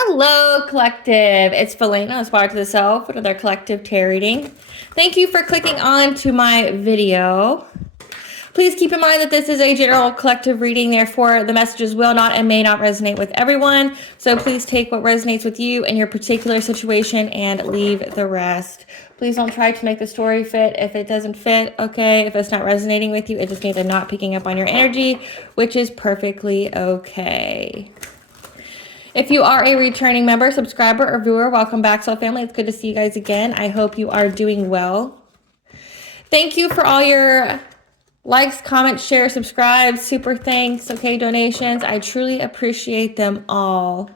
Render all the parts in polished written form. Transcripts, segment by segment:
Hello, collective. It's Felena, Aspire to the Self, another collective tarot reading. Thank you for clicking on to my video. Please keep in mind that this is a general collective reading, therefore the messages will not and may not resonate with everyone. So please take what resonates with you in your particular situation and leave the rest. Please don't try to make the story fit. If it doesn't fit, okay. If it's not resonating with you, it just means I'm not picking up on your energy, which is perfectly okay. If you are a returning member, subscriber, or viewer, welcome back, Soul Family. It's good to see you guys again. I hope you are doing well. Thank you for all your likes, comments, shares, subscribes, super thanks, okay, donations. I truly appreciate them all.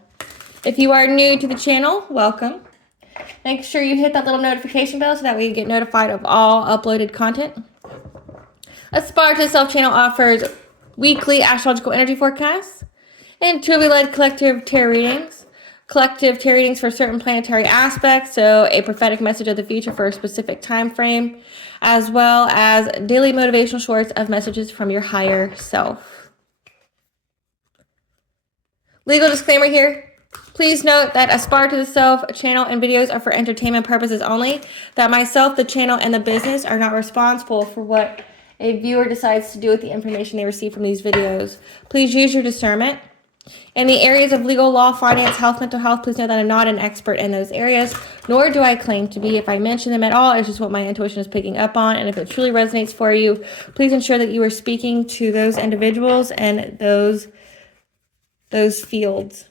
If you are new to the channel, welcome. Make sure you hit that little notification bell so that way you get notified of all uploaded content. Aspire to the Self channel offers weekly astrological energy forecasts, intuitively led collective tarot readings for certain planetary aspects, so a prophetic message of the future for a specific time frame, as well as daily motivational shorts of messages from your higher self. Legal disclaimer here. Please note that Aspire to the Self channel and videos are for entertainment purposes only, that myself, the channel, and the business are not responsible for what a viewer decides to do with the information they receive from these videos. Please use your discernment. In the areas of legal, law, finance, health, mental health, please know that I'm not an expert in those areas, nor do I claim to be. If I mention them at all, it's just what my intuition is picking up on, and if it truly resonates for you, please ensure that you are speaking to those individuals and those fields.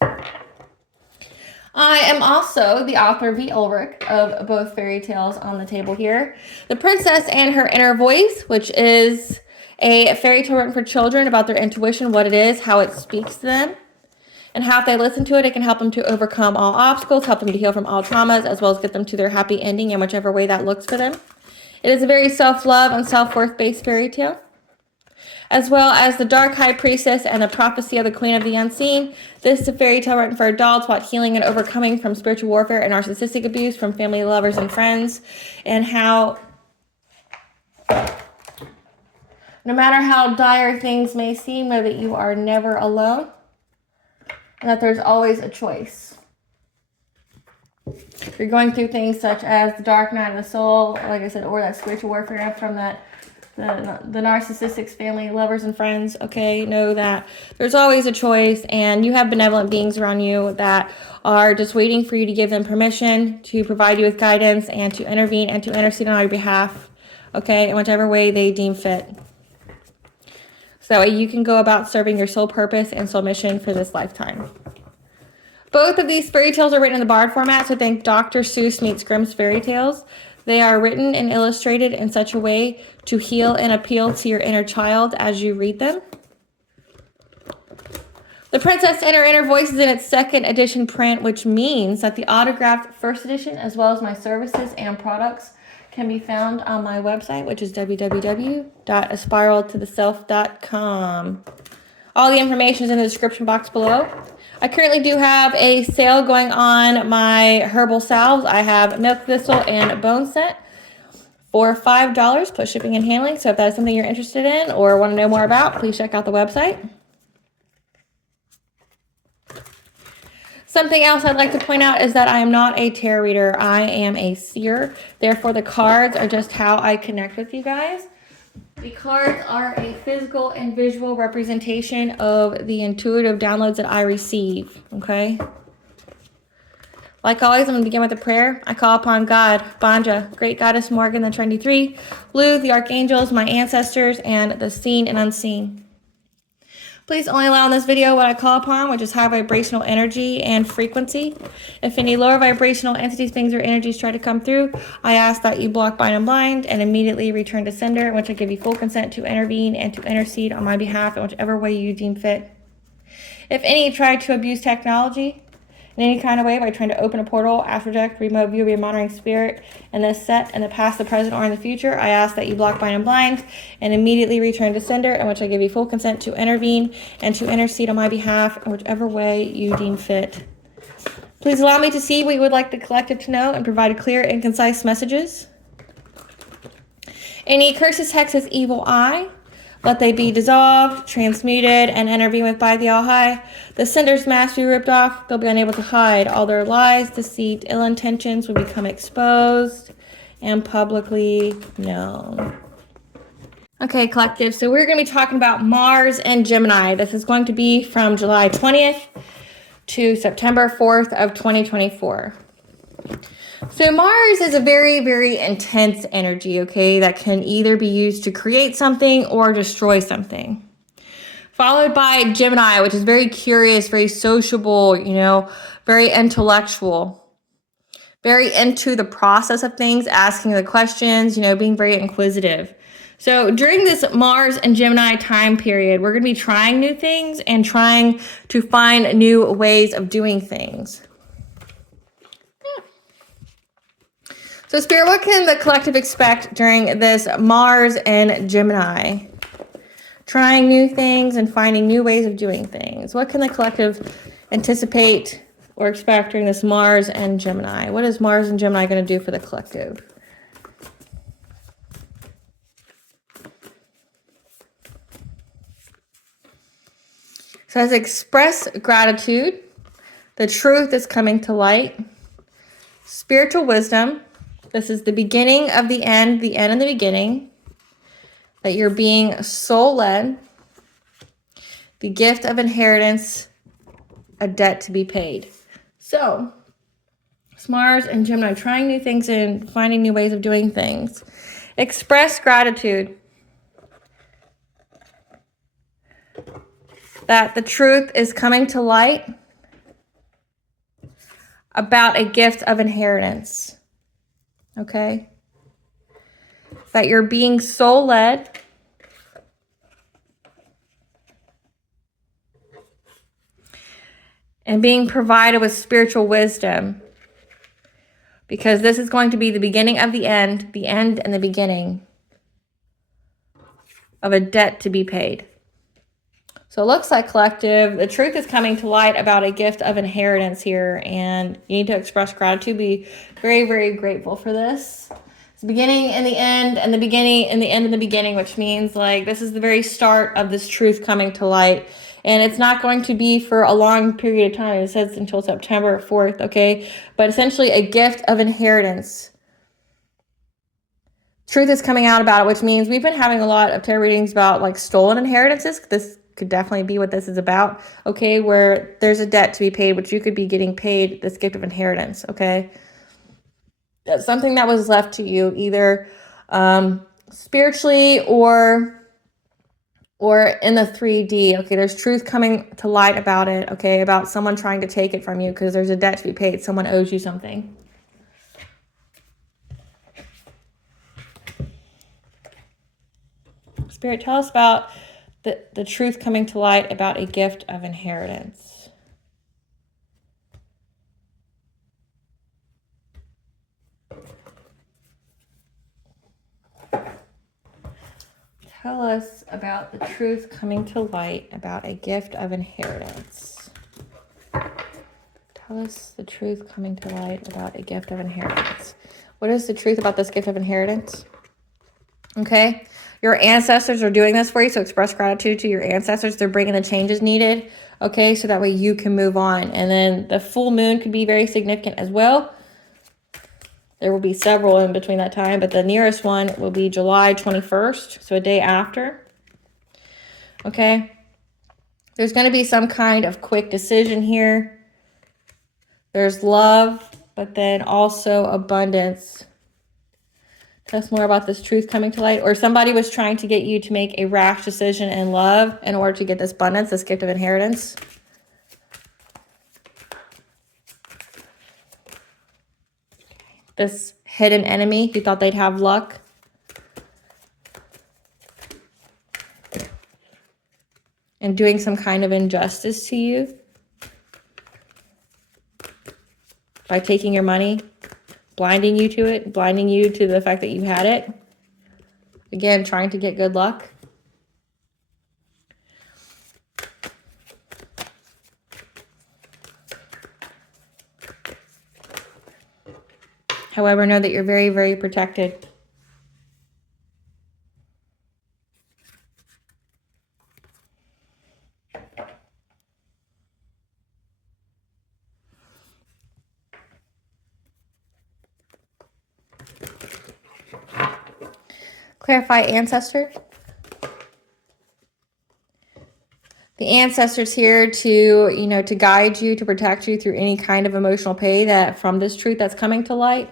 I am also the author, V. Ulrich, of both fairy tales on the table here. The Princess and Her Inner Voice, which is a fairy tale written for children about their intuition, what it is, how it speaks to them, and how if they listen to it, it can help them to overcome all obstacles, help them to heal from all traumas, as well as get them to their happy ending in whichever way that looks for them. It is a very self-love and self-worth based fairy tale, as well as The Dark High Priestess and The Prophecy of the Queen of the Unseen. This is a fairy tale written for adults about healing and overcoming from spiritual warfare and narcissistic abuse from family, lovers, and friends, and how no matter how dire things may seem, know that you are never alone and that there's always a choice. If you're going through things such as the dark night of the soul, like I said, or that spiritual warfare from the narcissistic family, lovers, and friends, okay, know that there's always a choice, and you have benevolent beings around you that are just waiting for you to give them permission to provide you with guidance and to intervene and to intercede on your behalf, okay, in whichever way they deem fit. So you can go about serving your soul purpose and soul mission for this lifetime. Both of these fairy tales are written in the Bard format, so think Dr. Seuss meets Grimm's fairy tales. They are written and illustrated in such a way to heal and appeal to your inner child as you read them. The Princess and Her Inner Voice is in its second edition print, which means that the autographed first edition, as well as my services and products, can be found on my website, which is www.aspiraltotheself.com. All the information is in the description box below. I currently do have a sale going on my Herbal Salves. I have Milk Thistle and Bone Set for $5 plus shipping and handling. So if that is something you're interested in or want to know more about, please check out the website. Something else I'd like to point out is that I am not a tarot reader. I am a seer. Therefore, the cards are just how I connect with you guys. The cards are a physical and visual representation of the intuitive downloads that I receive, okay? Like always, I'm going to begin with a prayer. I call upon God, Banja, Great Goddess Morgan, the Trinity Three, Lu, the Archangels, my ancestors, and the seen and unseen. Please only allow in this video what I call upon, which is high vibrational energy and frequency. If any lower vibrational entities, things, or energies try to come through, I ask that you block, bind, and blind, and immediately return to sender, in which I give you full consent to intervene and to intercede on my behalf in whichever way you deem fit. If any try to abuse technology in any kind of way by trying to open a portal, ask, reject, remote, view, be a monitoring spirit in this set, in the past, the present, or in the future, I ask that you block, bind, and blind, and immediately return to sender, in which I give you full consent to intervene and to intercede on my behalf in whichever way you deem fit. Please allow me to see what you would like the collective to know and provide clear and concise messages. Any curses, hexes, evil eye, Let they be dissolved, transmuted, and intervened with by the All-High. The sender's mask be ripped off. They'll be unable to hide. All their lies, deceit, ill intentions will become exposed and publicly known. Okay, collective. So we're going to be talking about Mars and Gemini. This is going to be from July 20th to September 4th of 2024. So Mars is a very, very intense energy, okay, that can either be used to create something or destroy something. Followed by Gemini, which is very curious, very sociable, very intellectual, very into the process of things, asking the questions, being very inquisitive. So during this Mars and Gemini time period, we're going to be trying new things and trying to find new ways of doing things. So Spirit, what can the collective expect during this Mars and Gemini? Trying new things and finding new ways of doing things. What can the collective anticipate or expect during this Mars and Gemini? What is Mars and Gemini going to do for the collective? So as express gratitude, the truth is coming to light, spiritual wisdom, this is the beginning of the end and the beginning, that you're being soul-led, the gift of inheritance, a debt to be paid. So, it's Mars and Gemini, trying new things and finding new ways of doing things. Express gratitude. That the truth is coming to light about a gift of inheritance. Okay? That you're being soul-led. And being provided with spiritual wisdom. Because this is going to be the beginning of the end and the beginning of a debt to be paid. So it looks like, collective, the truth is coming to light about a gift of inheritance here, and you need to express gratitude. Be very, very grateful for this. It's the beginning and the end, and the beginning and the end and the beginning, which means like this is the very start of this truth coming to light. And it's not going to be for a long period of time. It says until September 4th, okay? But essentially a gift of inheritance. Truth is coming out about it, which means we've been having a lot of tarot readings about like stolen inheritances. This could definitely be what this is about, okay? Where there's a debt to be paid, which you could be getting paid this gift of inheritance, okay? That's something that was left to you, either spiritually or in the 3D, okay? There's truth coming to light about it, okay? About someone trying to take it from you because there's a debt to be paid. Someone owes you something. Spirit, tell us about the truth coming to light about a gift of inheritance. Tell us about the truth coming to light about a gift of inheritance. Tell us the truth coming to light about a gift of inheritance. What is the truth about this gift of inheritance? Okay. Your ancestors are doing this for you, so express gratitude to your ancestors. They're bringing the changes needed, okay, so that way you can move on. And then the full moon could be very significant as well. There will be several in between that time, but the nearest one will be July 21st, so a day after, okay? There's going to be some kind of quick decision here. There's love, but then also abundance. Tell us more about this truth coming to light. Or somebody was trying to get you to make a rash decision in love in order to get this abundance, this gift of inheritance. This hidden enemy who thought they'd have luck. And doing some kind of injustice to you. By taking your money. Blinding you to it, blinding you to the fact that you had it. Again, trying to get good luck. However, know that you're very, very protected. Clarify ancestor. The ancestor's here to, to guide you, to protect you through any kind of emotional pain that from this truth that's coming to light.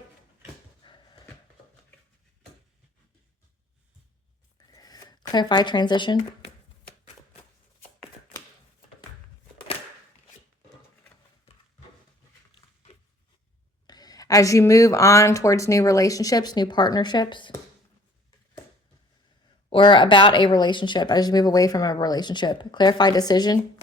Clarify transition. As you move on towards new relationships, new partnerships, or about a relationship, as you move away from a relationship. Clarify decision.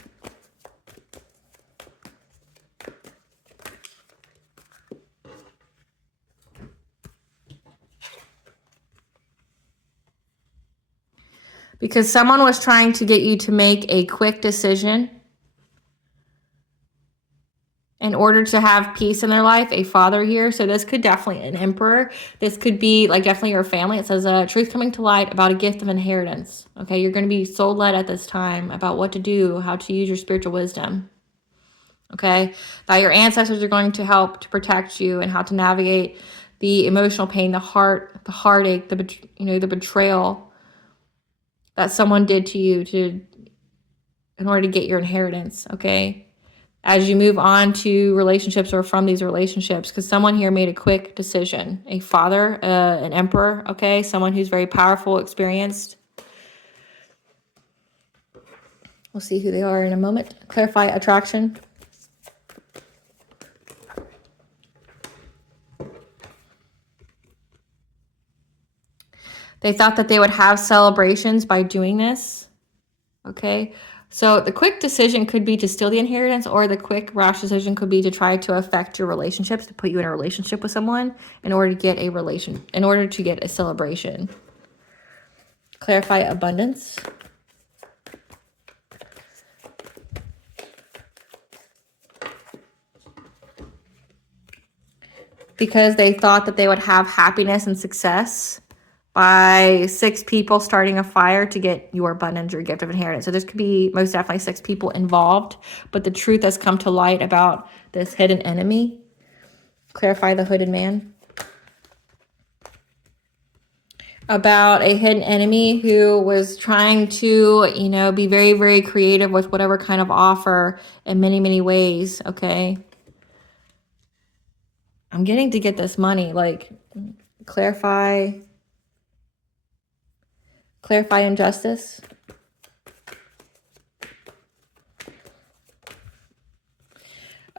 Because someone was trying to get you to make a quick decision in order to have peace in their life, a father here. So this could definitely, an emperor. This could be like definitely your family. It says truth coming to light about a gift of inheritance. Okay, you're going to be soul led at this time about what to do, how to use your spiritual wisdom. Okay, that your ancestors are going to help to protect you and how to navigate the emotional pain, the heartache, the betrayal that someone did to you in order to get your inheritance. Okay. As you move on to relationships or from these relationships, because someone here made a quick decision, a father, an emperor, okay, someone who's very powerful, experienced. We'll see who they are in a moment. Clarify attraction. They thought that they would have celebrations by doing this, okay? So the quick decision could be to steal the inheritance, or the quick rash decision could be to try to affect your relationships, to put you in a relationship with someone in order to get a celebration. Clarify abundance. Because they thought that they would have happiness and success by 6 people starting a fire to get your abundance or gift of inheritance. So this could be most definitely 6 people involved, but the truth has come to light about this hidden enemy. Clarify the hooded man. About a hidden enemy who was trying to, be very, very creative with whatever kind of offer in many, many ways, okay? I'm getting to get this money, like clarify injustice.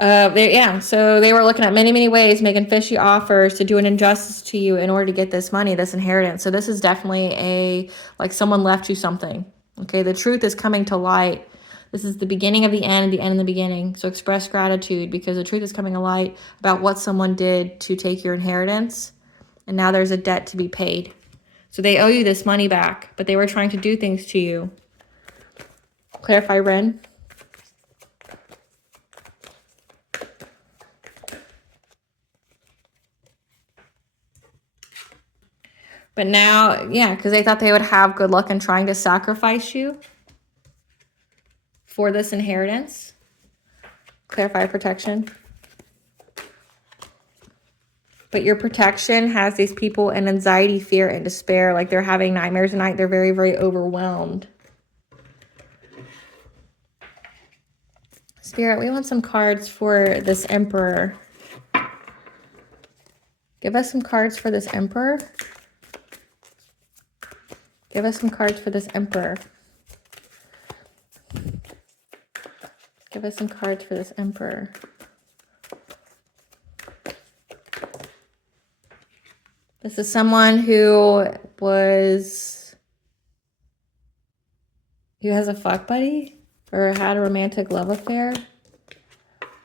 So they were looking at many, many ways, making fishy offers to do an injustice to you in order to get this money, this inheritance. So this is definitely like someone left you something. Okay, the truth is coming to light. This is the beginning of the end and the end of the beginning. So express gratitude because the truth is coming to light about what someone did to take your inheritance. And now there's a debt to be paid. So they owe you this money back, but they were trying to do things to you. Clarify Ren. But now, because they thought they would have good luck in trying to sacrifice you for this inheritance. Clarify protection. But your protection has these people in anxiety, fear, and despair. Like they're having nightmares at night. They're very, very overwhelmed. Spirit, we want some cards for this emperor. Give us some cards for this emperor. Give us some cards for this emperor. Give us some cards for this emperor. This is someone who has a fuck buddy or had a romantic love affair.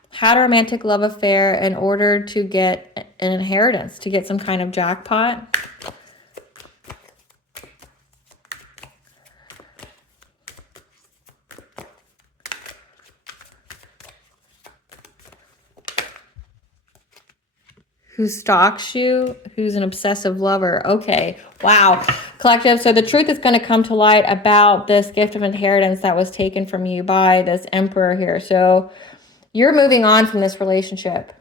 Had a romantic love affair in order to get an inheritance, to get some kind of jackpot. Who stalks you, who's an obsessive lover. Okay, wow. Collective, so the truth is going to come to light about this gift of inheritance that was taken from you by this emperor here. So you're moving on from this relationship,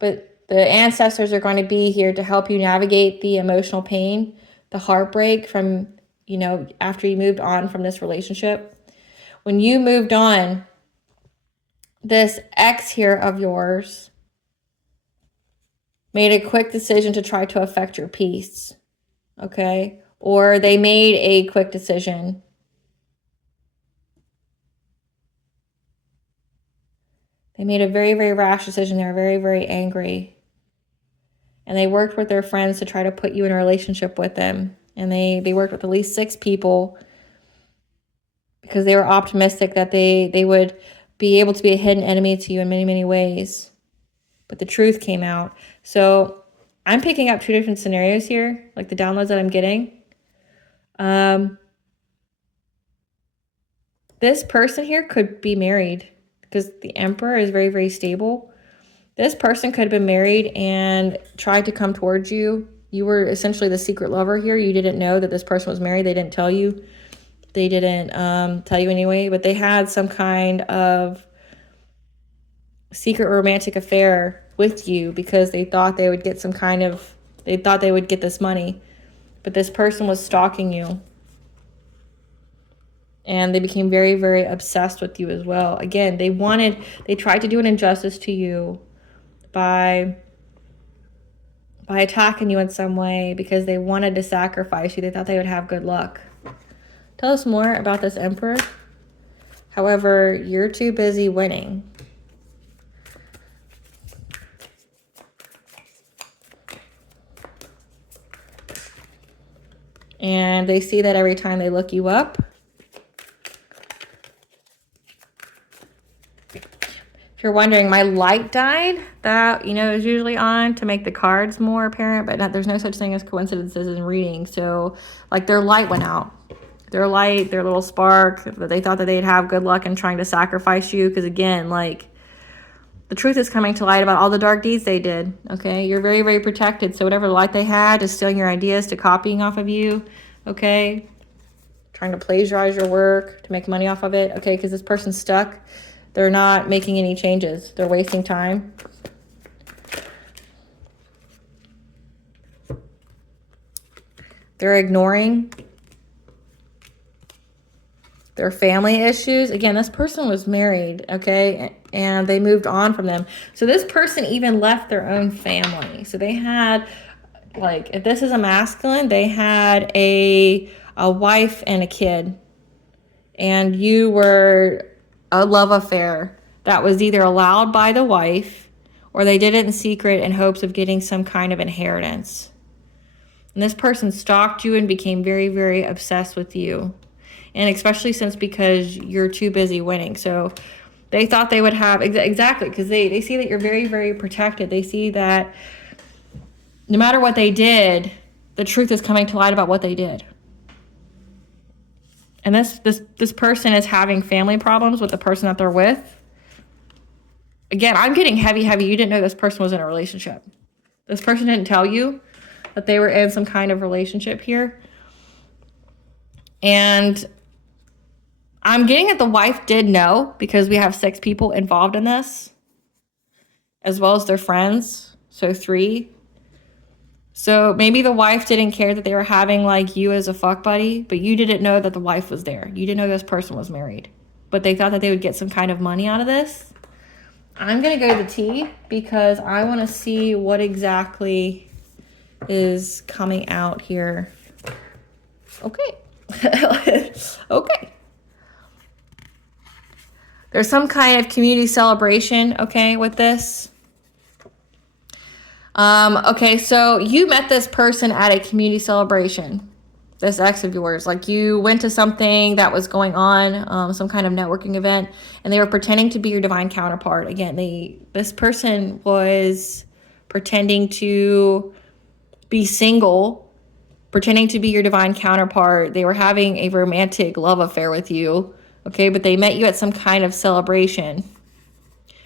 but the ancestors are going to be here to help you navigate the emotional pain the heartbreak from, you know, after you moved on from this relationship. When you moved on, this ex here of yours made a quick decision to try to affect your peace, okay? Or they made a quick decision. They made a very, very rash decision. They were very, very angry. And they worked with their friends to try to put you in a relationship with them. And they worked with at least 6 people because they were optimistic that they would be able to be a hidden enemy to you in many, many ways. But the truth came out. So I'm picking up 2 different scenarios here, like the downloads that I'm getting. This person here could be married because the Emperor is very, very stable. This person could have been married and tried to come towards you. You were essentially the secret lover here. You didn't know that this person was married. They didn't tell you. They didn't tell you anyway, but they had some kind of secret romantic affair with you because they thought they would get they would get this money. But this person was stalking you. And they became very, very obsessed with you as well. Again, they tried to do an injustice to you by attacking you in some way because they wanted to sacrifice you. They thought they would have good luck. Tell us more about this Emperor. However, you're too busy winning. And they see that every time they look you up. If you're wondering, my light died. That, you know, is usually on to make the cards more apparent, but there's no such thing as coincidences in reading. So, like, their light went out. Their light, their little spark, that they thought that they'd have good luck in trying to sacrifice you. Because, again, like, the truth is coming to light about all the dark deeds they did, okay? You're very, very protected. So whatever light they had to stealing your ideas, to copying off of you, okay? Trying to plagiarize your work, to make money off of it, okay? Because this person's stuck. They're not making any changes. They're wasting time. They're ignoring their family issues. Again, this person was married, okay? And they moved on from them. So this person even left their own family. So they had, like, if this is a masculine, they had a wife and a kid. And you were a love affair that was either allowed by the wife or they did it in secret in hopes of getting some kind of inheritance. And this person stalked you and became very, very obsessed with you. And especially because you're too busy winning. So they thought they would have, exactly, because they see that you're very, very protected. They see that no matter what they did, the truth is coming to light about what they did. And this person is having family problems with the person that they're with. Again, I'm getting heavy. You didn't know this person was in a relationship. This person didn't tell you that they were in some kind of relationship here. And I'm getting that the wife did know because we have 6 people involved in this, as well as their friends. So 3. So maybe the wife didn't care that they were having, like, you as a fuck buddy, but you didn't know that the wife was there. You didn't know this person was married. But they thought that they would get some kind of money out of this. I'm going to go to the T because I want to see what exactly is coming out here. Okay. Okay. There's some kind of community celebration, okay, with this. Okay, so you met this person at a community celebration, this ex of yours. Like, you went to something that was going on, some kind of networking event, and they were pretending to be your divine counterpart. Again, this person was pretending to be single, pretending to be your divine counterpart. They were having a romantic love affair with you, okay, but they met you at some kind of celebration.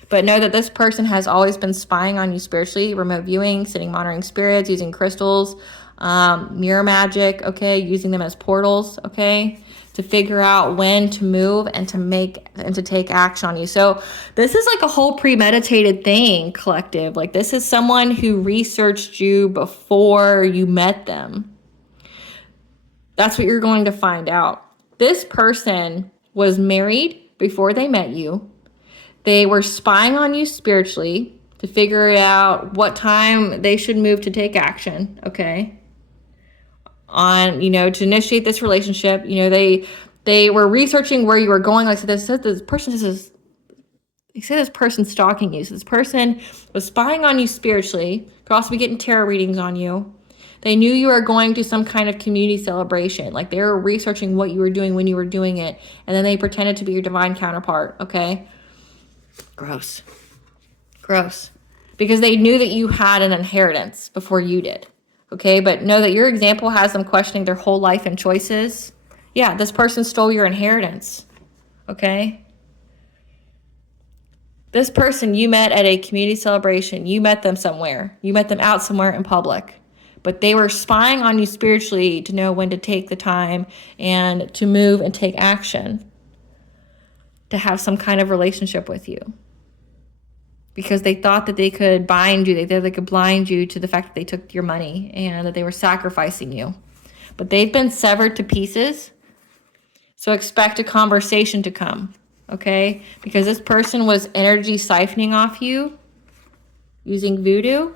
But know that this person has always been spying on you spiritually, remote viewing, sitting monitoring spirits, using crystals, mirror magic, okay, using them as portals, okay, to figure out when to move and to take action on you. So this is like a whole premeditated thing, collective. Like, this is someone who researched you before you met them. That's what you're going to find out. This person was married before they met you. They were spying on you spiritually to figure out what time they should move to take action, okay? On, to initiate this relationship. They were researching where you were going. Like, so they said this person's stalking you. So this person was spying on you spiritually. Could also be getting tarot readings on you. They knew you were going to some kind of community celebration. Like, they were researching what you were doing when you were doing it. And then they pretended to be your divine counterpart, okay? Gross. Because they knew that you had an inheritance before you did, okay? But know that your example has them questioning their whole life and choices. Yeah, this person stole your inheritance, okay? This person you met at a community celebration. You met them somewhere. You met them out somewhere in public. But they were spying on you spiritually to know when to take the time and to move and take action to have some kind of relationship with you. Because they thought that they could bind you. They thought they could blind you to the fact that they took your money and that they were sacrificing you. But they've been severed to pieces. So expect a conversation to come, okay? Because this person was energy siphoning off you using voodoo.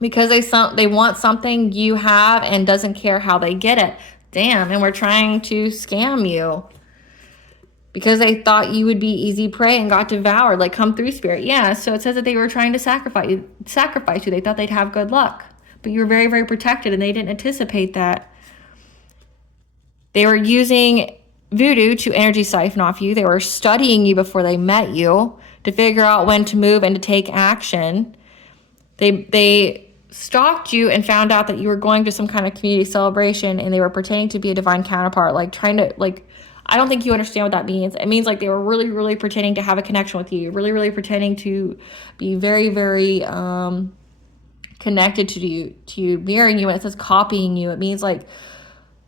Because they want something you have and doesn't care how they get it. Damn, and we're trying to scam you. Because they thought you would be easy prey and got devoured. Like, come through, spirit. Yeah, so it says that they were trying to sacrifice you. They thought they'd have good luck. But you were very, very protected, and they didn't anticipate that. They were using voodoo to energy siphon off you. They were studying you before they met you to figure out when to move and to take action. They stalked you and found out that you were going to some kind of community celebration, and they were pretending to be a divine counterpart, like trying to, like, I don't think you understand what that means. It means like they were really, really pretending to have a connection with you, really, really pretending to be very, very connected to you, mirroring you. When it says copying you, it means like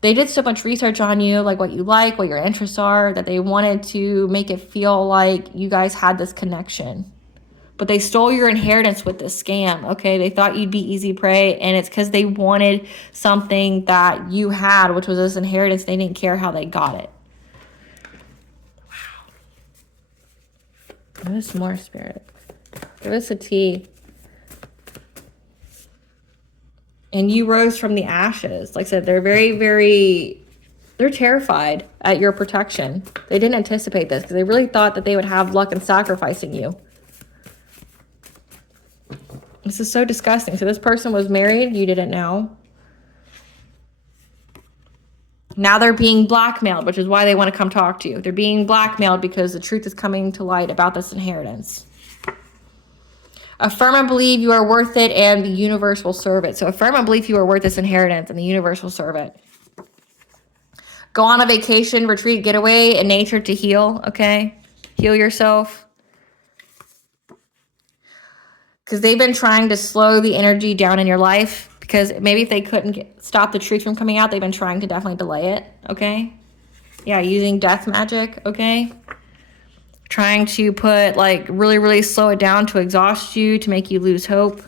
they did so much research on you, like what you like, what your interests are, that they wanted to make it feel like you guys had this connection. But they stole your inheritance with this scam, okay? They thought you'd be easy prey, and it's because they wanted something that you had, which was this inheritance. They didn't care how they got it. Wow. Give us more, spirit. Give us a tea. And you rose from the ashes. Like I said, they're very, very... They're terrified at your protection. They didn't anticipate this because they really thought that they would have luck in sacrificing you. This is so disgusting. So this person was married. You didn't know. Now they're being blackmailed, which is why they want to come talk to you. They're being blackmailed because the truth is coming to light about this inheritance. Affirm and believe you are worth it, and the universe will serve it. So affirm and believe you are worth this inheritance, and the universe will serve it. Go on a vacation, retreat, getaway in nature to heal, okay? Heal yourself. Because they've been trying to slow the energy down in your life. Because maybe if they couldn't stop the truth from coming out, they've been trying to definitely delay it, okay? Yeah, using death magic, okay? Trying to put, like, really, really slow it down to exhaust you, to make you lose hope.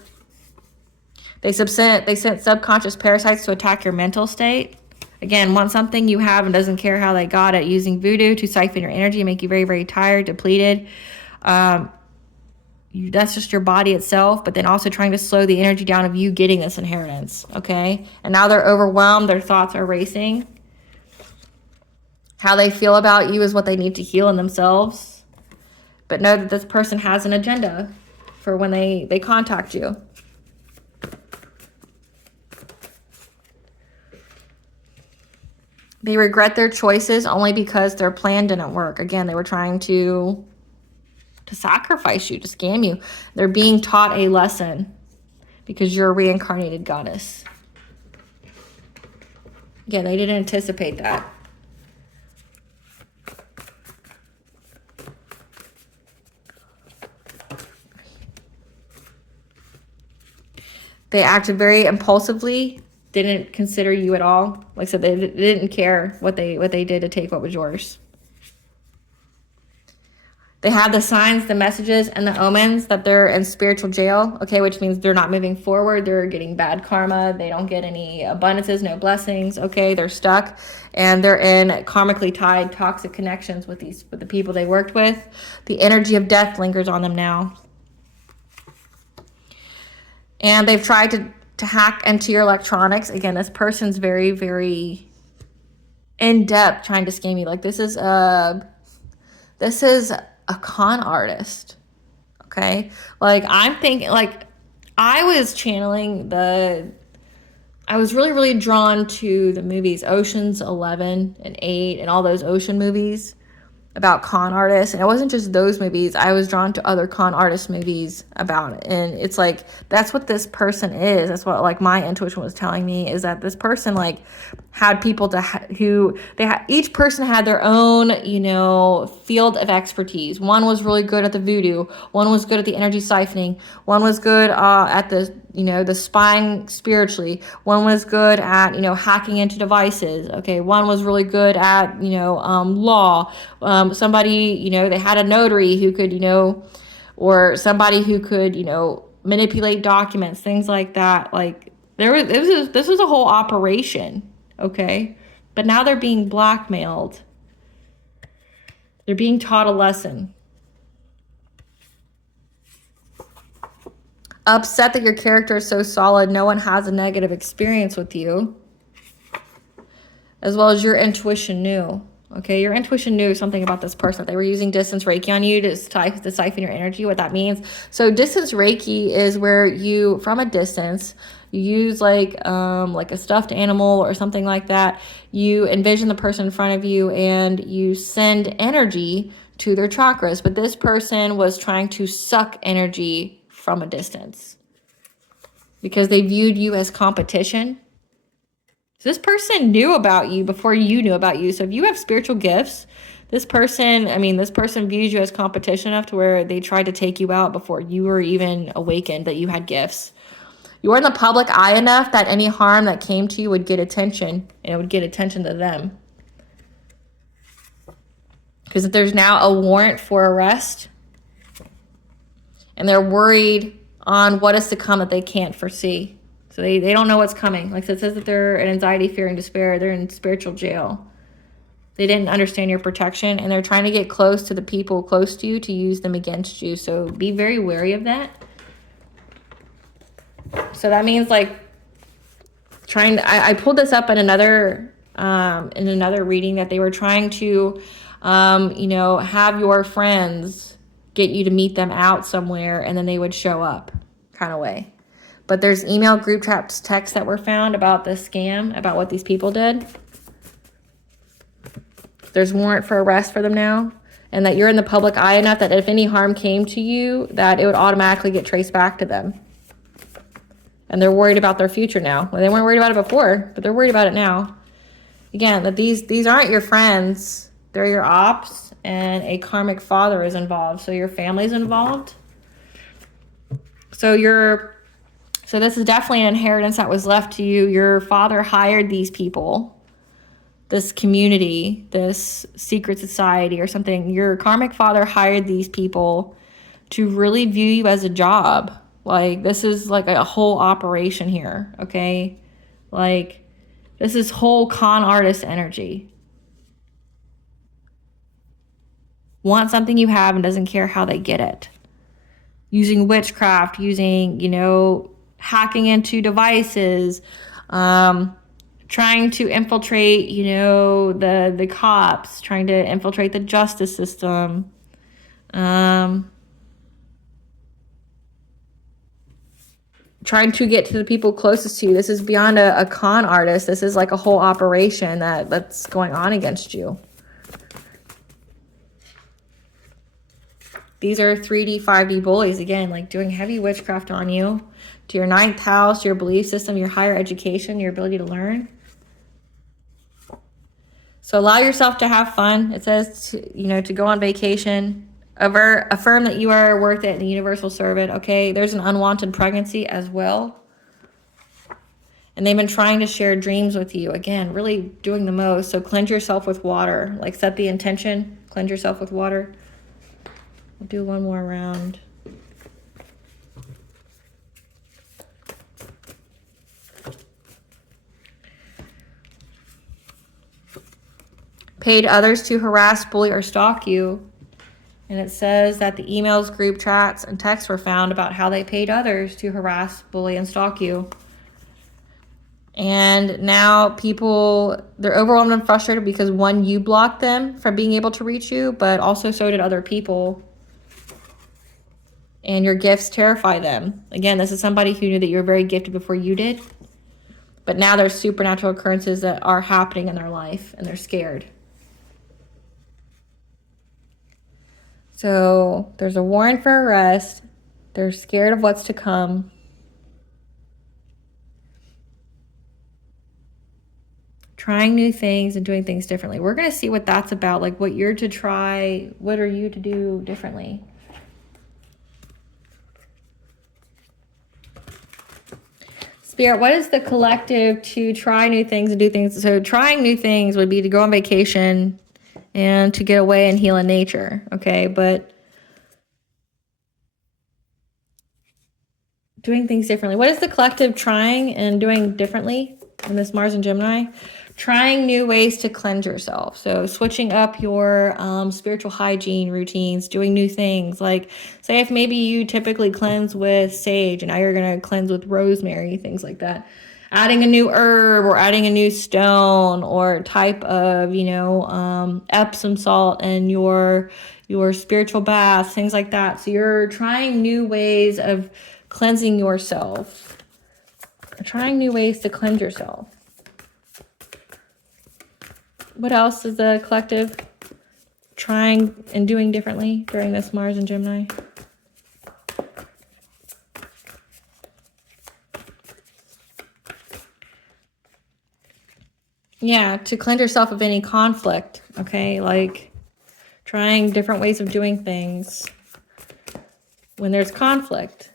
They sent subconscious parasites to attack your mental state. Again, want something you have and doesn't care how they got it. Using voodoo to siphon your energy and make you very, very tired, depleted. That's just your body itself, but then also trying to slow the energy down of you getting this inheritance, okay? And now they're overwhelmed. Their thoughts are racing. How they feel about you is what they need to heal in themselves. But know that this person has an agenda for when they contact you. They regret their choices only because their plan didn't work. Again, they were trying to sacrifice you, to scam you. They're being taught a lesson because you're a reincarnated goddess. Yeah, they didn't anticipate that. They acted very impulsively, didn't consider you at all. Like I said, they didn't care what they did to take what was yours. They have the signs, the messages, and the omens that they're in spiritual jail, okay, which means they're not moving forward. They're getting bad karma. They don't get any abundances, no blessings, okay? They're stuck, and they're in karmically tied toxic connections with the people they worked with. The energy of death lingers on them now. And they've tried to hack into your electronics. Again, this person's very, very in-depth trying to scam you. Like, this is a con artist, okay? Like, I'm thinking, like, I was really, really drawn to the movies Ocean's 11 and 8 and all those ocean movies about con artists. And it wasn't just those movies. I was drawn to other con artist movies about it. And it's like, that's what this person is. That's what, like, my intuition was telling me, is that this person, like, had people each person had their own, field of expertise. One was really good at the voodoo. One was good at the energy siphoning. One was good at the spying spiritually. One was good at, hacking into devices. Okay. One was really good at, law. Somebody, they had a notary who could, or somebody who could, manipulate documents, things like that. Like, this was a whole operation. Okay. But now they're being blackmailed. They're being taught a lesson. Upset that your character is so solid, no one has a negative experience with you. As well as your intuition knew. Okay, your intuition knew something about this person. They were using distance Reiki on you to siphon your energy, what that means. So distance Reiki is where you, from a distance, you use like a stuffed animal or something like that. You envision the person in front of you and you send energy to their chakras. But this person was trying to suck energy from a distance because they viewed you as competition. So this person knew about you before you knew about you. So if you have spiritual gifts, this person views you as competition enough to where they tried to take you out before you were even awakened that you had gifts. You were in the public eye enough that any harm that came to you would get attention, and it would get attention to them. Because if there's now a warrant for arrest, and they're worried on what is to come that they can't foresee. So they don't know what's coming. Like, so it says that they're in anxiety, fear, and despair. They're in spiritual jail. They didn't understand your protection, and they're trying to get close to the people close to you to use them against you. So be very wary of that. So that means, like, I pulled this up in another reading that they were trying to, have your friends get you to meet them out somewhere, and then they would show up kind of way. But there's email group chats, texts that were found about this scam, about what these people did. There's warrant for arrest for them now, and that you're in the public eye enough that if any harm came to you, that it would automatically get traced back to them. And they're worried about their future now. Well, they weren't worried about it before, but they're worried about it now. Again, that these aren't your friends. They're your ops, and a karmic father is involved. So your family's involved. So this is definitely an inheritance that was left to you. Your father hired these people, this community, this secret society or something. Your karmic father hired these people to really view you as a job. Like, this is like a whole operation here, okay? Like, this is whole con artist energy. Want something you have and doesn't care how they get it. Using witchcraft, using, hacking into devices, trying to infiltrate, the cops, trying to infiltrate the justice system. Trying to get to the people closest to you. This is beyond a con artist. This is like a whole operation that's going on against you. These are 3D, 5D bullies, again, like doing heavy witchcraft on you, to your 9th house, your belief system, your higher education, your ability to learn. So allow yourself to have fun. It says, to go on vacation. Affirm that you are worth it and a universal servant, okay? There's an unwanted pregnancy as well. And they've been trying to share dreams with you. Again, really doing the most. So cleanse yourself with water. Like, set the intention. Cleanse yourself with water. We'll do one more round. Paid others to harass, bully, or stalk you. And it says that the emails, group chats, and texts were found about how they paid others to harass, bully, and stalk you. And now people, they're overwhelmed and frustrated because, one, you blocked them from being able to reach you, but also so did other people. And your gifts terrify them. Again, this is somebody who knew that you were very gifted before you did. But now there's supernatural occurrences that are happening in their life, and they're scared. So there's a warrant for arrest. They're scared of what's to come. Trying new things and doing things differently. We're going to see what that's about, like what you're to try, what are you to do differently. Spirit, what is the collective to try new things and do things? So trying new things would be to go on vacation and to get away and heal in nature, okay? But doing things differently. What is the collective trying and doing differently in this Mars and Gemini? Trying new ways to cleanse yourself. So switching up your spiritual hygiene routines, doing new things. Like, say if maybe you typically cleanse with sage and now you're going to cleanse with rosemary, things like that. Adding a new herb or adding a new stone or type of, Epsom salt in your spiritual baths, things like that. So you're trying new ways of cleansing yourself. Trying new ways to cleanse yourself. What else is the collective trying and doing differently during this Mars and Gemini? Yeah, to cleanse yourself of any conflict, okay? Like trying different ways of doing things when there's conflict.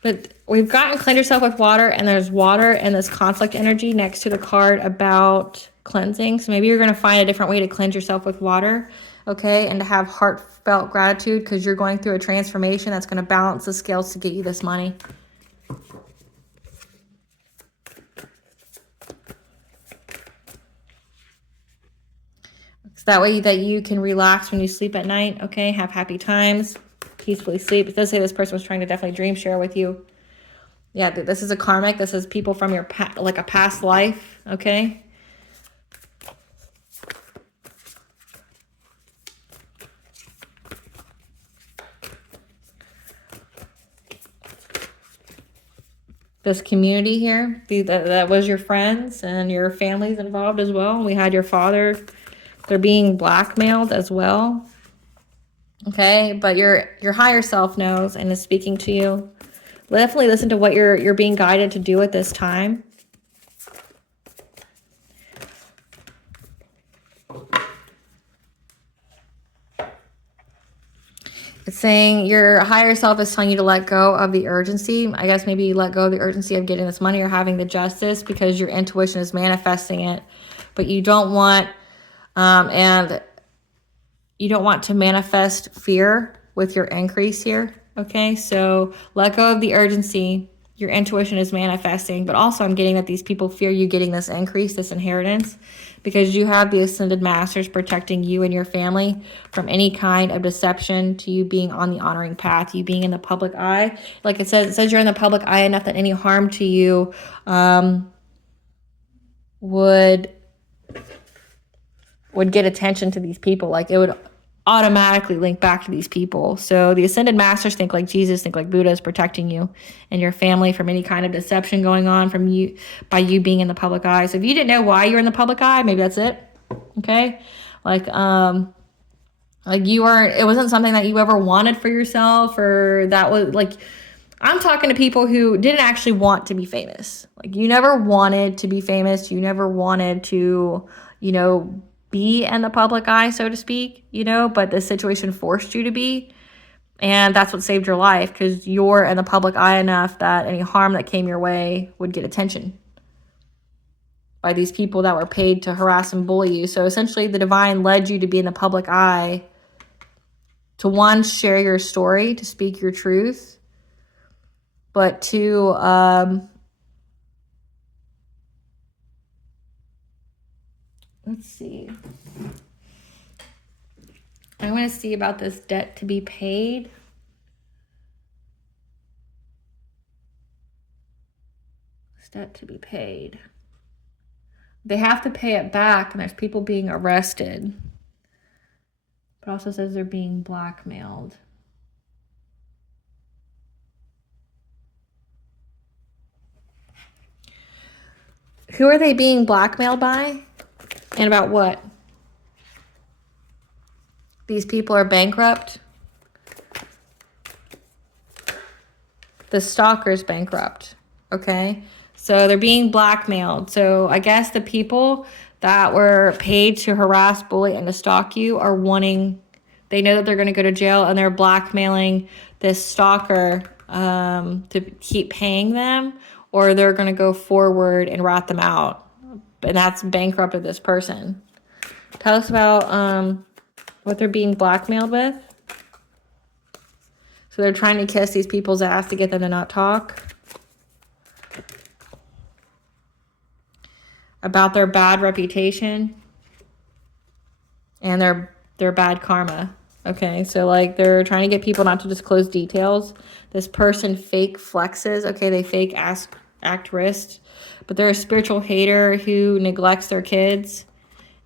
But we've gotten cleanse yourself with water, and there's water and this conflict energy next to the card about cleansing. So maybe you're going to find a different way to cleanse yourself with water, okay? And to have heartfelt gratitude because you're going through a transformation that's going to balance the scales to get you this money. So that way that you can relax when you sleep at night, okay? Have happy times, peacefully sleep. It does say this person was trying to definitely dream share with you. Yeah, this is a karmic. This is people from your like a past life, okay? This community here, that was your friends and your family's involved as well. We had your father. They're being blackmailed as well. Okay, but your higher self knows and is speaking to you. Definitely listen to what you're being guided to do at this time. It's saying your higher self is telling you to let go of the urgency. I guess maybe you let go of the urgency of getting this money or having the justice because your intuition is manifesting it. But you don't want, and you don't want to manifest fear with your increase here. Okay, so let go of the urgency. Your intuition is manifesting, but also I'm getting that these people fear you getting this increase, this inheritance, because you have the ascended masters protecting you and your family from any kind of deception, to you being on the honoring path, you being in the public eye. Like it says you're in the public eye enough that any harm to you would get attention to these people. Like it would automatically link back to these people. So the ascended masters think like Jesus, think like Buddha is protecting you and your family from any kind of deception going on from you by you being in the public eye. So if you didn't know why you're in the public eye, maybe that's it. Okay, like you weren't, it wasn't something that you ever wanted for yourself, or that was like, I'm talking to people who didn't actually want to be famous. Like you never wanted to be famous, you never wanted to, be in the public eye, so to speak, but the situation forced you to be. And that's what saved your life, because you're in the public eye enough that any harm that came your way would get attention by these people that were paid to harass and bully you. So essentially the divine led you to be in the public eye to one, share your story, to speak your truth, but to let's see. I want to see about this debt to be paid. This debt to be paid. They have to pay it back, and there's people being arrested. But also says they're being blackmailed. Who are they being blackmailed by? And about what? These people are bankrupt. The stalker's bankrupt. Okay? So they're being blackmailed. So I guess the people that were paid to harass, bully, and to stalk you are wanting, they know that they're going to go to jail, and they're blackmailing this stalker to keep paying them, or they're going to go forward and rat them out. And that's bankrupted this person. Tell us about what they're being blackmailed with. So they're trying to kiss these people's ass to get them to not talk. About their bad reputation and their bad karma. Okay, so like they're trying to get people not to disclose details. This person fake flexes. Okay, they fake act wrist, but they're a spiritual hater who neglects their kids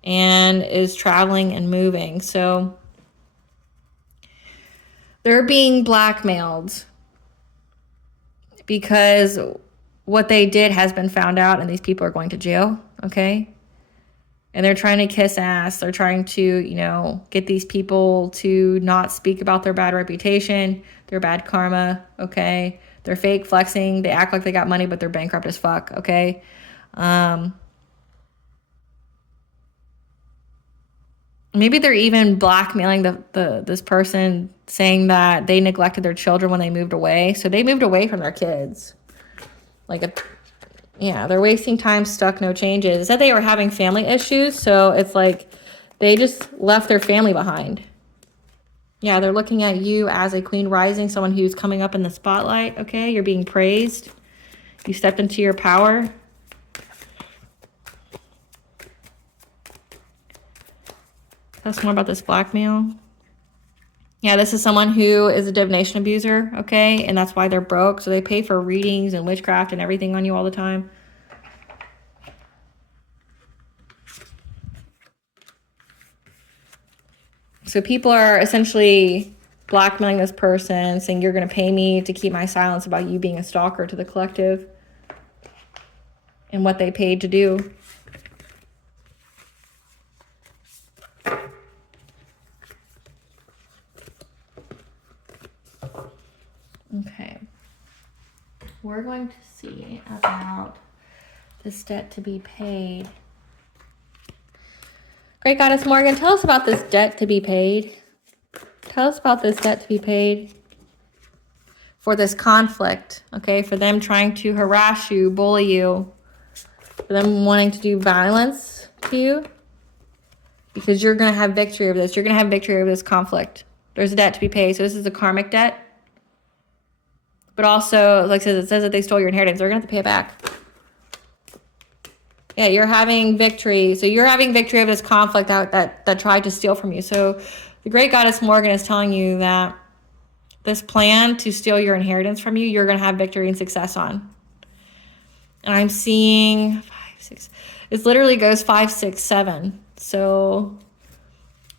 and is traveling and moving. So they're being blackmailed because what they did has been found out, and these people are going to jail, okay? And they're trying to kiss ass. They're trying to, you know, get these people to not speak about their bad reputation, their bad karma, okay? They're fake flexing. They act like they got money, but they're bankrupt as fuck, okay? Maybe they're even blackmailing this person, saying that they neglected their children when they moved away. So they moved away from their kids. Yeah, they're wasting time, stuck, no changes. It said they were having family issues, so it's like they just left their family behind. Yeah, they're looking at you as a queen rising, someone who's coming up in the spotlight, okay? You're being praised. You stepped into your power. Tell us more about this blackmail. Yeah, this is someone who is a divination abuser, okay? And that's why they're broke. So they pay for readings and witchcraft and everything on you all the time. So people are essentially blackmailing this person, saying you're going to pay me to keep my silence about you being a stalker to the collective and what they paid to do. Okay, we're going to see about this debt to be paid. Great Goddess Morgan, tell us about this debt to be paid. Tell us about this debt to be paid for this conflict, okay? For them trying to harass you, bully you, for them wanting to do violence to you, because you're going to have victory over this. You're going to have victory over this conflict. There's a debt to be paid. So this is a karmic debt. But also, like it says that they stole your inheritance. They're going to have to pay it back. Yeah, you're having victory. So you're having victory over this conflict that tried to steal from you. So the Great Goddess Morgan is telling you that this plan to steal your inheritance from you, you're going to have victory and success on. And I'm seeing 5, 6. It literally goes 5, 6, 7. So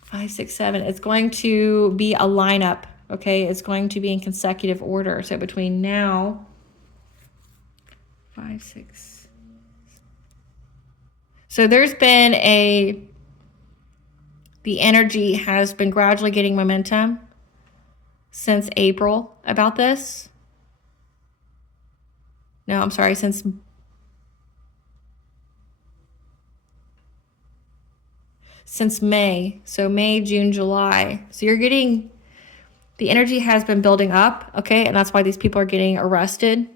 5, 6, 7. It's going to be a lineup. Okay, it's going to be in consecutive order. So between now, 5, 6. So there's been the energy has been gradually getting momentum since April about this. No, I'm sorry, since May. So May, June, July. So you're getting... The energy has been building up, okay? And that's why these people are getting arrested.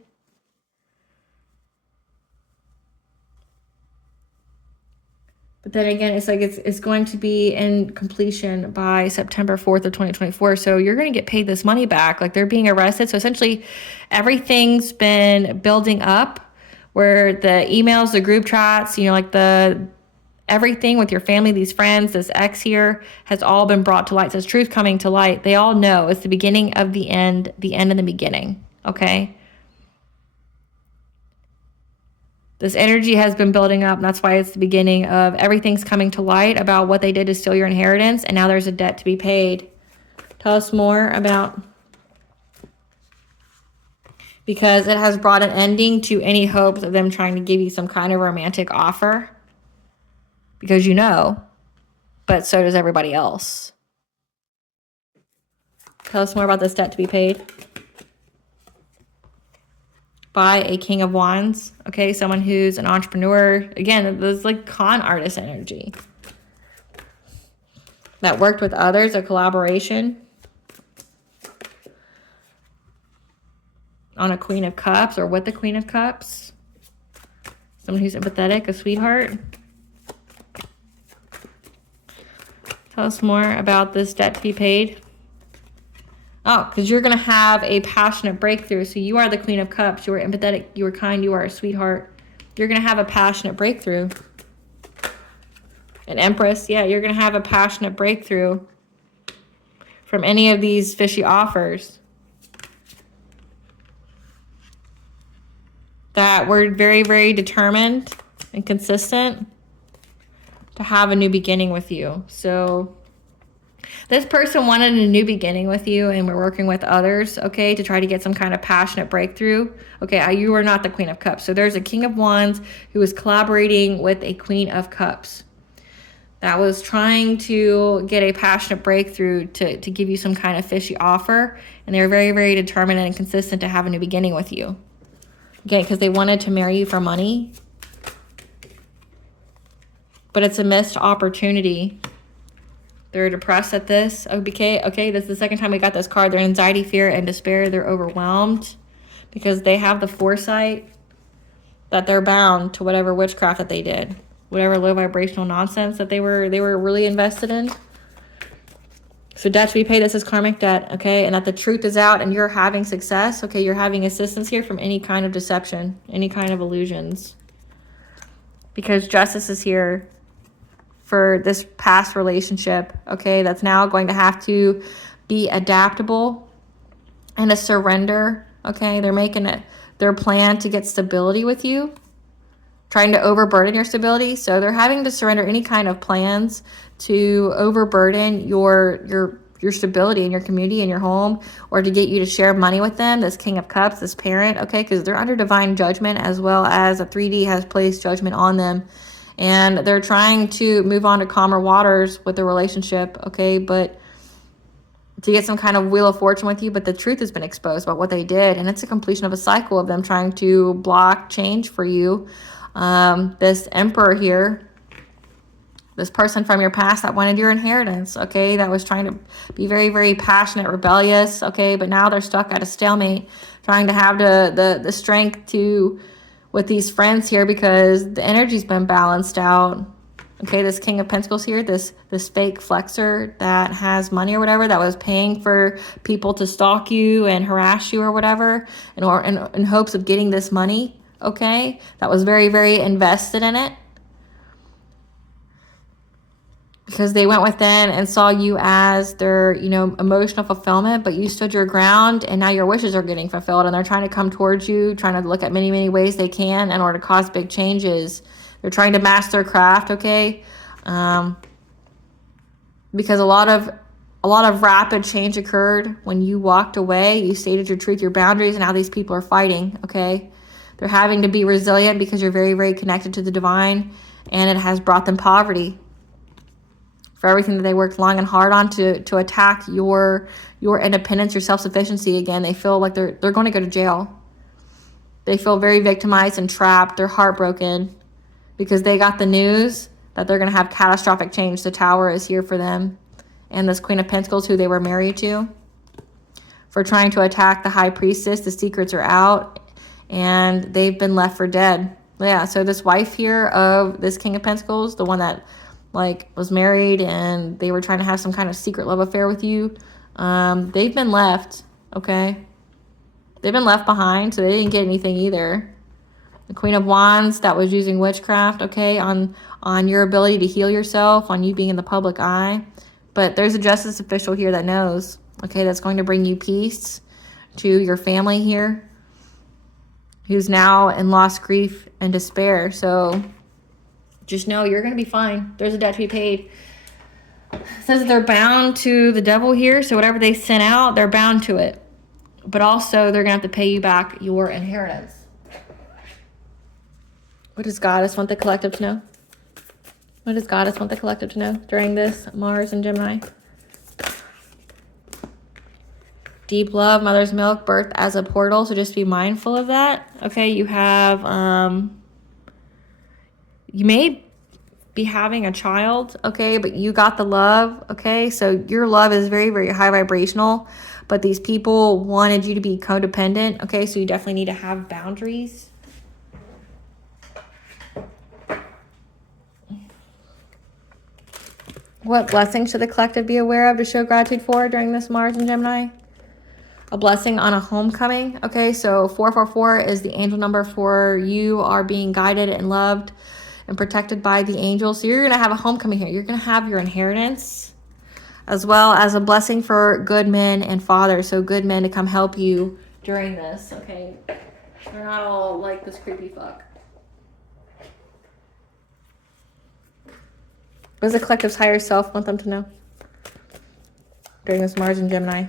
But But then again, it's like it's going to be in completion by September 4th of 2024. So you're going to get paid this money back. Like they're being arrested. So essentially everything's been building up where the emails, the group chats, you know, like everything with your family, these friends, this ex here has all been brought to light. So it's truth coming to light. They all know it's the beginning of the end and the beginning. Okay. This energy has been building up, and that's why it's the beginning of everything's coming to light about what they did to steal your inheritance, and now there's a debt to be paid. Tell us more about, because it has brought an ending to any hopes of them trying to give you some kind of romantic offer, because you know, but so does everybody else. Tell us more about this debt to be paid. By a King of Wands, okay? Someone who's an entrepreneur. Again, there's like con artist energy. That worked with others, a collaboration. On a Queen of Cups or with the Queen of Cups. Someone who's empathetic, a sweetheart. Tell us more about this debt to be paid. Oh, because you're going to have a passionate breakthrough. So you are the Queen of Cups. You are empathetic. You are kind. You are a sweetheart. You're going to have a passionate breakthrough. An Empress. Yeah, you're going to have a passionate breakthrough from any of these fishy offers. That we're very, very determined and consistent to have a new beginning with you. So this person wanted a new beginning with you, and we're working with others, okay, to try to get some kind of passionate breakthrough. Okay, you are not the Queen of Cups. So there's a King of Wands who is collaborating with a Queen of Cups that was trying to get a passionate breakthrough to give you some kind of fishy offer. And they were very, very determined and consistent to have a new beginning with you. Okay, because they wanted to marry you for money. But it's a missed opportunity. They're depressed at this. Okay, this is the second time we got this card. They're in anxiety, fear, and despair. They're overwhelmed because they have the foresight that they're bound to whatever witchcraft that they did, whatever low vibrational nonsense that they were really invested in. So debt to be paid, this is karmic debt, okay? And that the truth is out and you're having success, okay? You're having assistance here from any kind of deception, any kind of illusions. Because justice is here for this past relationship, okay, that's now going to have to be adaptable and a surrender, okay? They're making their plan to get stability with you, trying to overburden your stability. So they're having to surrender any kind of plans to overburden your stability in your community, in your home, or to get you to share money with them, this King of Cups, this parent, okay, because they're under divine judgment, as well as a 3D has placed judgment on them. And they're trying to move on to calmer waters with the relationship, okay? But to get some kind of wheel of fortune with you, but the truth has been exposed about what they did. And it's a completion of a cycle of them trying to block change for you. This Emperor here, this person from your past that wanted your inheritance, okay? That was trying to be very, very passionate, rebellious, okay? But now they're stuck at a stalemate, trying to have the strength to... with these friends here, because the energy's been balanced out. Okay, this King of Pentacles here, this fake flexor that has money or whatever, that was paying for people to stalk you and harass you or whatever, in hopes of getting this money, okay? That was very, very invested in it. Because they went within and saw you as their, emotional fulfillment, but you stood your ground, and now your wishes are getting fulfilled, and they're trying to come towards you, trying to look at many, many ways they can in order to cause big changes. They're trying to master their craft, okay? Because a lot of rapid change occurred when you walked away. You stated your truth, your boundaries, and now these people are fighting, okay? They're having to be resilient because you're very, very connected to the divine, and it has brought them poverty. For everything that they worked long and hard on to attack your independence, your self-sufficiency again. They feel like they're going to go to jail. They feel very victimized and trapped. They're heartbroken because they got the news that they're going to have catastrophic change. The Tower is here for them. And this Queen of Pentacles, who they were married to, for trying to attack the High Priestess. The secrets are out, and they've been left for dead. Yeah, so this wife here of this King of Pentacles, the one that like was married and they were trying to have some kind of secret love affair with you, they've been left, okay? They've been left behind, so they didn't get anything either. The Queen of Wands, that was using witchcraft, okay, on your ability to heal yourself, on you being in the public eye. But there's a justice official here that knows, okay, that's going to bring you peace to your family here, who's now in lost grief and despair. So just know you're going to be fine. There's a debt to be paid. It says they're bound to the devil here, so whatever they sent out, they're bound to it. But also, they're going to have to pay you back your inheritance. What does Goddess want the collective to know? What does Goddess want the collective to know during this Mars and Gemini? Deep love, mother's milk, birth as a portal. So just be mindful of that. Okay, you have, you may be having a child, okay, but you got the love, okay? So your love is very, very high vibrational, but these people wanted you to be codependent, okay? So you definitely need to have boundaries. What blessings should the collective be aware of to show gratitude for during this Mars and Gemini? A blessing on a homecoming. Okay, so 444 is the angel number for you are being guided and loved and protected by the angels. So you're going to have a homecoming here. You're going to have your inheritance, as well as a blessing for good men and fathers. So good men to come help you during this. Okay, they're not all like this creepy fuck. What does the collective's higher self want them to know during this Mars and Gemini?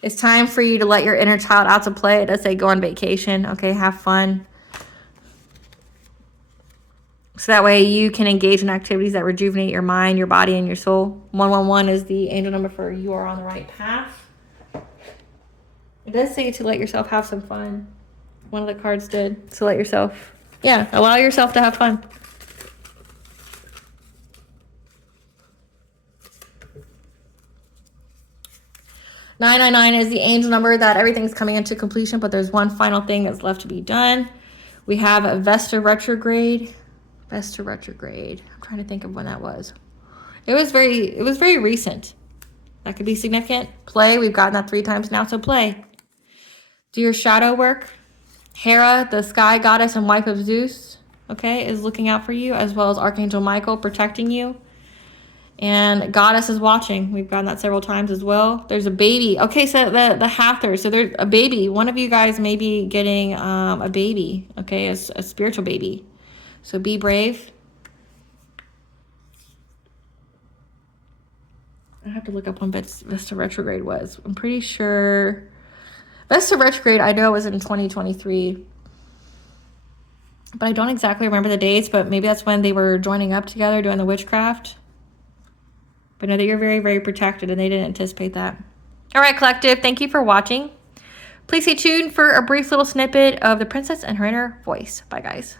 It's time for you to let your inner child out to play. It does say go on vacation. Okay, have fun. So that way you can engage in activities that rejuvenate your mind, your body, and your soul. 111 is the angel number for you are on the right path. It does say to let yourself have some fun. One of the cards did. So let yourself, yeah, allow yourself to have fun. $999 is the angel number that everything's coming into completion, but there's one final thing that's left to be done. We have a Vesta retrograde. Vesta retrograde. I'm trying to think of when that was. It was very recent. That could be significant. Play. We've gotten that 3 times now, so play. Do your shadow work. Hera, the sky goddess and wife of Zeus, okay, is looking out for you, as well as Archangel Michael protecting you. And Goddess is watching. We've gotten that several times as well. There's a baby. Okay, so the Hathor. So there's a baby. One of you guys may be getting a baby, okay, a spiritual baby. So be brave. I have to look up when Vesta retrograde was. I'm pretty sure Vesta retrograde, I know, was in 2023. But I don't exactly remember the dates, but maybe that's when they were joining up together doing the witchcraft. But know that you're very, very protected, and they didn't anticipate that. All right, collective, thank you for watching. Please stay tuned for a brief little snippet of the princess and her inner voice. Bye, guys.